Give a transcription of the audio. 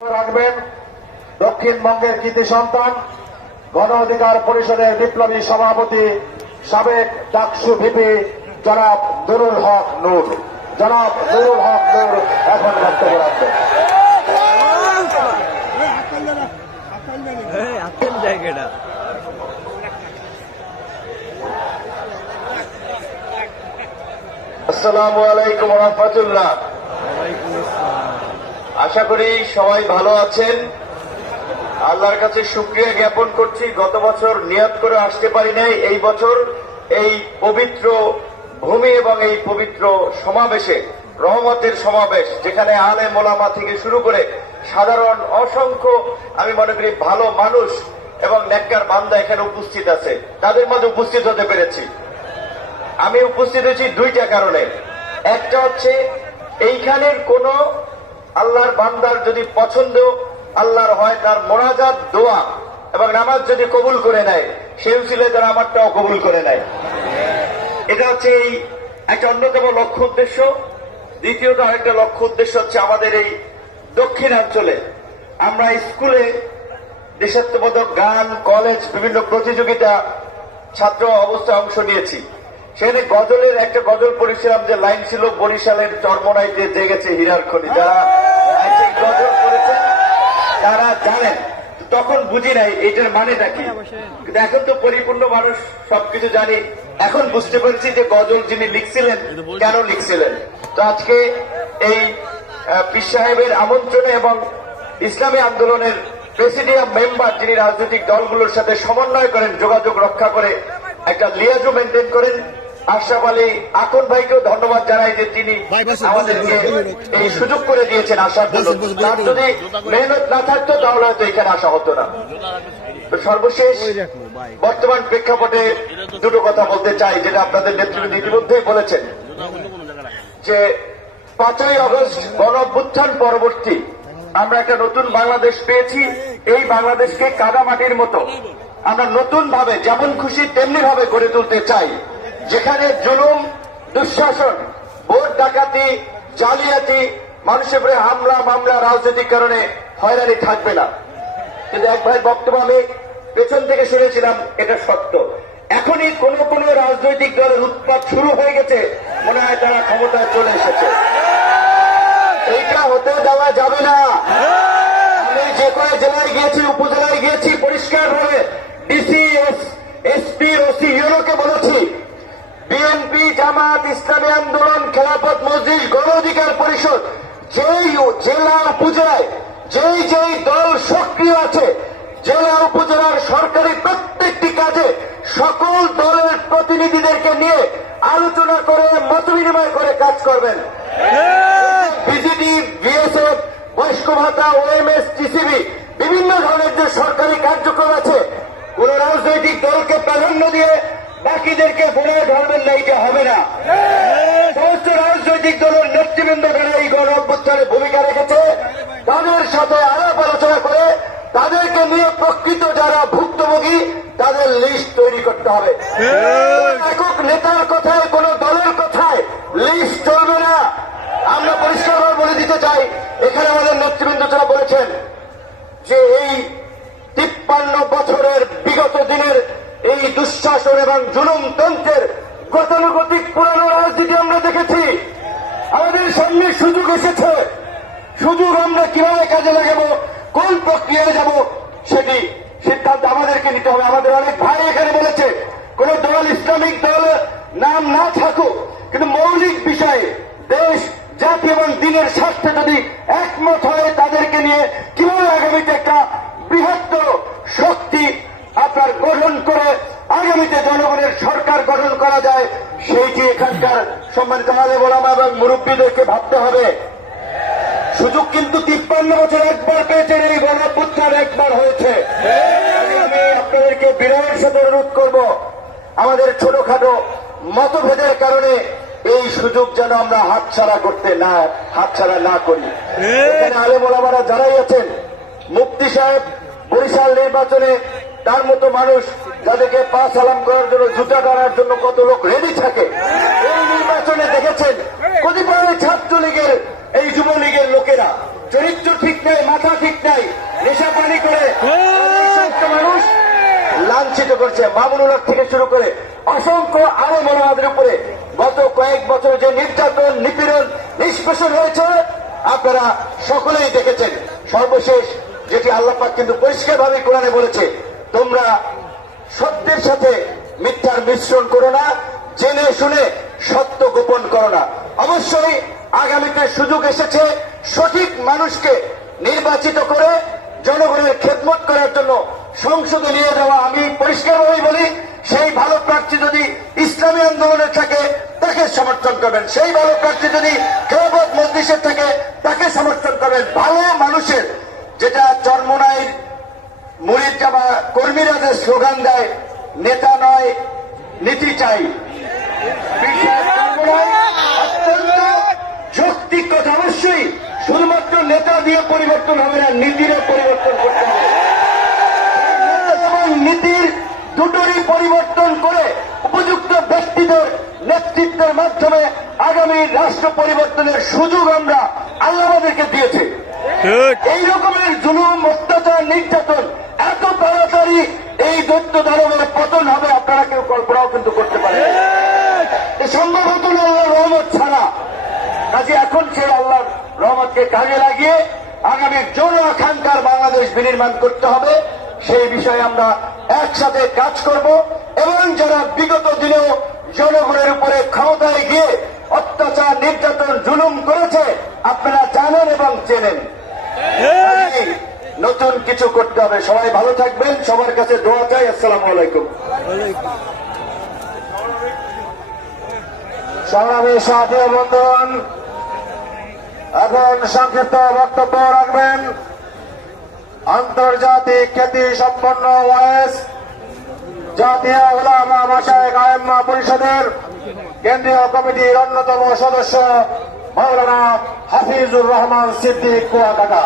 রাখবেন দক্ষিণবঙ্গের কৃতি সন্তান গণ অধিকার পরিষদের বিপ্লবী সভাপতি সাবেক ডাকসু ভিপি জনাব নুরুল হক নূর। জনাব নুরুল হক নূর এখন বক্তব্য রাখবেন। আসসালামু আলাইকুম ওয়া রাহমাতুল্লাহ। আশা করি সবাই ভালো আছেন। আল্লাহর কাছে শুকরিয়া জ্ঞাপন করছি, গত বছর নিয়ত করে আসতে পারি নাই, এই বছর এই পবিত্র ভূমি এবং এই পবিত্র সমাবেশে, রহমতের সমাবেশ, যেখানে আলেম ওলামা থেকে শুরু করে সাধারণ অসংখ্য আমি মনে করি ভালো মানুষ এবং নেককার বান্দা এখানে উপস্থিত আছে, তাদের মাঝে উপস্থিত হতে পেরেছি। আমি উপস্থিত হয়েছি দুইটা কারণে। একটা হচ্ছে এইখানের কোন আল্লাহর বান্দার যদি পছন্দ আল্লাহর হয়, তার মোনাজাত দোয়া এবং নামাজ যদি কবুল করে নেয়, সে উসিলায় তারা আমারটাও কবুল করে নেয়। এটা হচ্ছে এই একটা অন্যতম লক্ষ্য উদ্দেশ্য। দ্বিতীয়ত আরেকটা লক্ষ্য উদ্দেশ্য হচ্ছে আমাদের এই দক্ষিণাঞ্চলে আমরা স্কুলে দেশাত্মবোধক গান, কলেজ, বিভিন্ন প্রতিযোগিতা ছাত্র অবস্থায় অংশ নিয়েছি। সেখানে গজলের একটা গজল পড়েছিলাম, যে লাইন ছিল, বরিশালের চরমনাইতে জেগেছে হীরার খনি। যারা গজল করেছেন তারা জানেন। তখন বুঝি নাই এটার মানেটা কি, কিন্তু এখন তো পরিপূর্ণ মানুষ, সবকিছু জানি। এখন বুঝতে পেরেছি যে গজল যিনি লিখছিলেন কেন লিখছিলেন। তো আজকে এই পীর সাহেবের আমন্ত্রণে এবং ইসলামী আন্দোলনের প্রেসিডিয়াম মেম্বার, যিনি রাজনৈতিক দলগুলোর সাথে সমন্বয় করেন, যোগাযোগ রক্ষা করে একটা লিয়াজও মেনটেন করেন, আশরাফ আলী আকন ভাইকেও ধন্যবাদ জানাই যে তিনি আমাদেরকে এই সুযোগ করে দিয়েছেন আসার জন্য। তার যদি মেহনত না থাকতো তাহলে হয়তো এখানে আসা হতো না। তো সর্বশেষ বর্তমান প্রেক্ষাপটে দুটো কথা বলতে চাই, যেটা আপনাদের নেতৃত্ব ইতিমধ্যেই বলেছেন, যে 5ই আগস্ট গণ অভ্যুত্থান পরবর্তী আমরা একটা নতুন বাংলাদেশ পেয়েছি। এই বাংলাদেশকে কাদামাটির মতো আমরা নতুন ভাবে, যেমন খুশি তেমনি ভাবে গড়ে তুলতে চাই, যেখানে জুলুম, দুঃশাসন, ভোট ডাকাতি, জালিয়াতি, মানুষের উপরে হামলা মামলা, রাজনৈতিক কারণে হয়রানি থাকবে না। কিন্তু এক ভাই বক্তব্য আমি পেছন থেকে শুনেছিলাম, এটা সত্য। এখনই কোন কোন রাজনৈতিক দলের উৎপাত শুরু হয়ে গেছে, মনে হয় তারা ক্ষমতায় চলে এসেছে। এইটা হতে দেওয়া যাবে না। আমি যে কয়েক জেলায় গিয়েছি, উপজেলায় গিয়েছি, পরিষ্কার ভাবে ডিসি, এসপি, ওসি, ইউনোকে বলেছি, বিএনপি, জামাত, ইসলামী আন্দোলন, খেলাফত মজলিস, গণ অধিকার পরিষদ, যেই জেলা উপজেলায় যেই যেই দল সক্রিয় আছে, জেলা উপজেলার সরকারি প্রত্যেকটি কাজে সকল দলের প্রতিনিধিদেরকে নিয়ে আলোচনা করে, মত বিনিময় করে কাজ করবেন। বিজেপি, বিএসএফ, বয়স্ক ভাতা, ওএমএস, টিসিবি, বিভিন্ন ধরনের যে সরকারি কার্যক্রম আছে, কোন রাজনৈতিক দলকে প্রাধান্য দিয়ে বাকিদেরকে গোড়ায় ধরবেন না, এটা হবে না। সমস্ত রাজনৈতিক দলের নেতৃবৃন্দ যারা এই গণ অভ্যুত্থানে ভূমিকা রেখেছে, তাদের সাথে আলাপ আলোচনা করে তাদেরকে নিয়ে প্রকৃত যারা ভুক্তভোগী তাদের লিস্ট তৈরি করতে হবে। একক নেতার কথায়, কোন দলের কথায় লিস্ট চলবে না। আমরা পরিষ্কারভাবে বলে দিতে চাই, এখানে আমাদের নেতৃবৃন্দ যারা বলেছেন যে এই 53 বছরের বিগত দিনের এই দুঃশাসন এবং জুলুমতন্ত্রের গতানুগতিক পুরানো রাজনীতি আমরা দেখেছি। আমাদের সামনে সুযোগ এসেছে। সুযোগ আমরা কিভাবে কাজে লাগাবো, কোন প্রক্রিয়ায় যাব, সেটি সিদ্ধান্ত আমাদেরকে নিতে হবে। আমাদের অনেক ভাই এখানে বলেছে, কোন দল, ইসলামিক দল নাম না থাকুক, কিন্তু মৌলিক বিষয়ে দেশ, জাতি এবং দিনের স্বার্থে যদি একমত হয়, তাদেরকে নিয়ে কিভাবে আগামীতে একটা বৃহত্তর শক্তি আপনার গঠন করে আগামীতে জনগণের সরকার গঠন করা যায়, সেইটি এখানকার সম্মানিত আলেম ওলামা এবং মুরব্বীদেরকে ভাবতে হবে। সুযোগ কিন্তু 53 বছর একবার পেয়েছেন, এই গণ অভ্যুত্থান একবার হয়েছে। আমি আপনাদেরকে বিনয়ের সাথে অনুরোধ করব, আমাদের ছোটখাটো মতভেদের কারণে এই সুযোগ যেন আমরা হাতছাড়া না করি। এখানে আলেম ওলামারা যারাই আছেন, মুফতি সাহেব বরিশাল নির্বাচনে তার মতো মানুষ, যাদেরকে পা সালাম করার জন্য, জুতা টানার জন্য কত লোক রেডি থাকে, এই নির্বাচনে দেখেছেন কতিপয় ছাত্রলীগের, এই যুবলীগের লোকেরা চরিত্র ঠিক নাই, মাথা ঠিক নাই, নেশা পানি করে অসংখ্য মানুষ লাঞ্ছিত করছে। মামুনুল হক থেকে শুরু করে অসংখ্য আরো মনোবাদের উপরে গত কয়েক বছর যে নির্যাতন, নিপীড়ন, নিষ্পেষণ হয়েছে আপনারা সকলেই দেখেছেন। সর্বশেষ যেটি আল্লাহ পাক কিন্তু পরিষ্কারভাবে কোরআনে বলেছে, তোমরা সত্যের সাথে মিথ্যার মিশ্রণ করো না, জেনে শুনে সত্য গোপন করো না। অবশ্যই আগামীতে সুযোগ এসেছে সঠিক মানুষকে নির্বাচিত করে জনগণের খেদমত করার জন্য সংসদে নিয়ে যাওয়া। আমি পরিষ্কারভাবেই বলি, সেই ভালো প্রার্থী যদি ইসলামী আন্দোলনের থাকে তাকে সমর্থন করবেন, সেই ভালো প্রার্থী যদি খেলাফত মজলিসের থাকে তাকে সমর্থন করবেন। ভালো মানুষের, যেটা চরমোনাইর মুরিদ জামা কর্মীরা যে স্লোগান দেয়, নেতা নয় নীতি চাই, অত্যন্ত যৌক্তিক কথা। অবশ্যই শুধুমাত্র নেতা দিয়ে পরিবর্তন হবে না, নীতিরও পরিবর্তন করতে হবে এবং নীতির দুটোরই পরিবর্তন করে উপযুক্ত ব্যক্তিদের নেতৃত্বের মাধ্যমে আগামী রাষ্ট্র পরিবর্তনের সুযোগ আমরা আল্লাহ আমাদেরকে দিয়েছে। এই রকমের জুলুম, অত্যাচার, নির্যাতন এত তাড়াতাড়ি এই দৈত্য দানবের পতন হবে আপনারা কেউ কল্পনাও কিন্তু করতে পারেন। সম্ভব হতো না আল্লাহর রহমত ছাড়া। কাজে এখন সেই আল্লাহর রহমতকে কাজে লাগিয়ে আগামী জন আকাঙ্ক্ষার বাংলাদেশ বিনির্মাণ করতে হবে। সেই বিষয়ে আমরা একসাথে কাজ করব এবং যারা বিগত দিনেও জনগণের উপরে ক্ষমতায় গিয়ে অত্যাচার, নির্যাতন, জুলুম করেছে আপনারা জানেন এবং চেনেন। নতুন কিছু করতে হবে। সবাই ভালো থাকবেন, সবার কাছে দোয়া চাই। আসসালামু আলাইকুম। সংগ্রামী সাথী ও বন্ধুগণ, এখন সংক্ষিপ্ত বক্তব্য রাখবেন আন্তর্জাতিক খ্যাতি সম্পন্ন ওয়াইস জাতীয় উলামা মাশায়েখ আইম্মা পরিষদের কেন্দ্রীয় কমিটির অন্যতম সদস্য মাওলানা হাফিজুর রহমান সিদ্দিক কুয়াকাটা।